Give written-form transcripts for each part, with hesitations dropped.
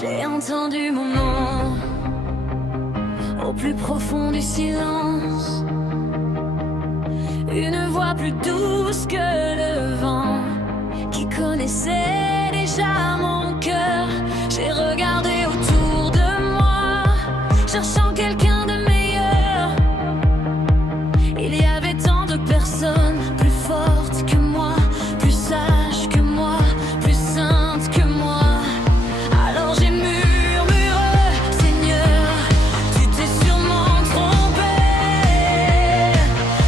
J'ai entendu mon nom au plus profond du silence. Une voix plus douce que le vent qui connaissait déjà mon cœur. J'ai regardé autour de moi, cherchant quelqu'un de meilleur. Il y avait tant de personnes plus fortes que moi, plus sages que moi, plus saintes que moi. Alors j'ai murmuré, Seigneur, tu t'es sûrement trompé.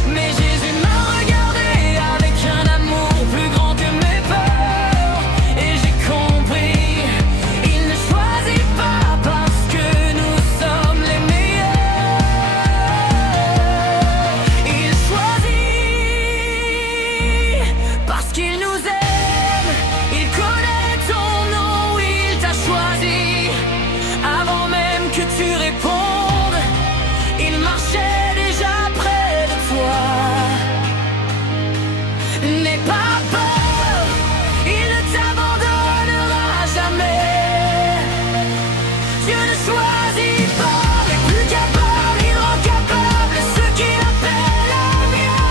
Mais Jésus m'a regardé avec un amour plus grand que mes peurs. Et j'ai compris, il ne choisit pas parce que nous sommes les meilleurs. Il choisit parce qu'il nous aime. Il connaît ton nom, il t'a choisi avant même que tu répondes. Il marchait déjà près de toi. N'aie pas peur, il ne t'abandonnera jamais. Dieu ne choisit pas les plus capables, il rend capable ceux qui l'appellent à mieux.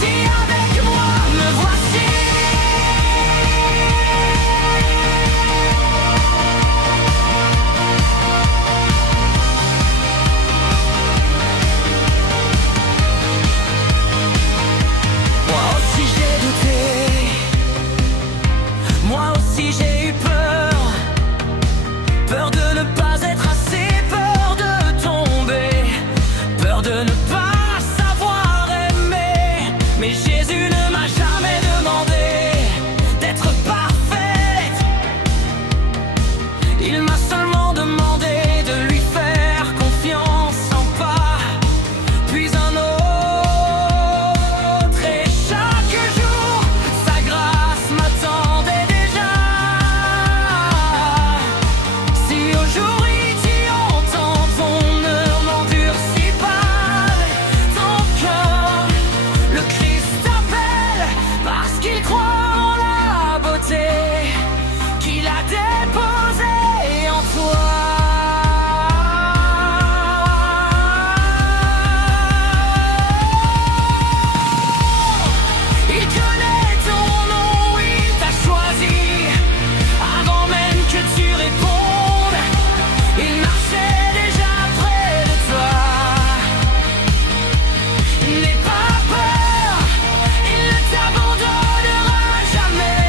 Dis avec moi, me voici. Moi aussi j'ai douté, moi aussi j'ai eu peur. Peur de ne pas être assez, peur de tomber, peur de ne pas savoir aimer. Mais Jésus ne m'a jamais demandé d'être parfaite. Il m'a seulement demandé de lui faire confiance, un pas, puis un autre. Et chaque jour, sa grâce m'attendait déjà. Si aujourd'hui tu entends ton heure, n'endurcis pas ton cœur. Le Christ t'appelle parce qu'il croit en la beauté qu'il a déposée en toi. Il connaît ton nom, il t'a choisi avant même que tu répondes. Il marchait déjà près de toi. N'aie pas peur, il ne t'abandonnera jamais.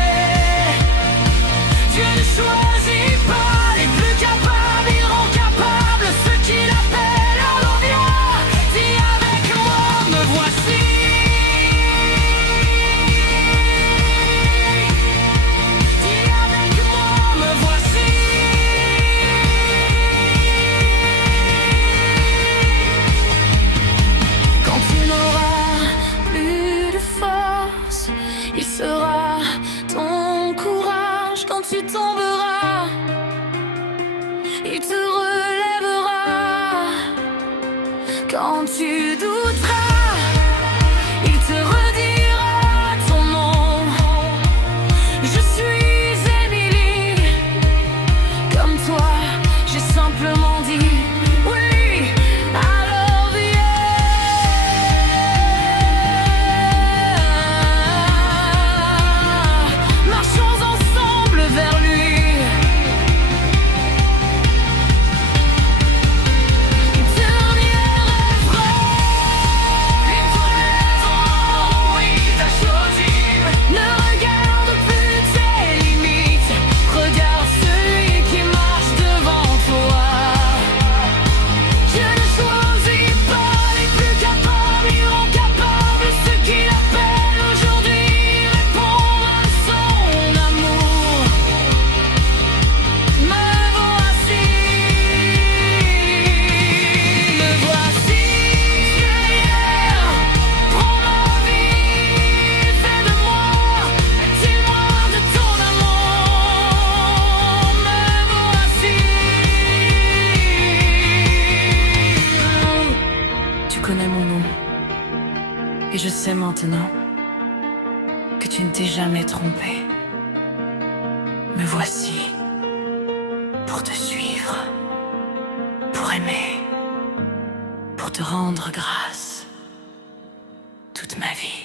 Dieu ne choisit pas les plus capables, il rend capable ceux qui l'appellent. Alors viens, dis avec moi, me voici. Dis avec moi, me voici. Quand tu n'auras plus de force, il sera ton courage. Quand tu tomberas, il te relèvera. Quand tu douteras, il te redira ton nom. Je suis Émilie, comme toi, j'ai simplement dit oui. Alors viens, marchons ensemble vers lui. Dernier refrain. Il connaît ton nom, il t'a choisi. Ne regarde plus tes limites, regarde celui qui marche devant toi. Dieu ne choisit pas les plus capables, il rend capable ceux qui l'appellent. Aujourd'hui répondre à son amour. Me voici, Seigneur, prends ma vie, fais de moi, dis-moi de ton amour. Me voici. Tu connais mon nom, et je sais maintenant que tu ne t'es jamais trompé. Me voici. pour te suivre, pour aimer, pour te rendre grâce toute ma vie.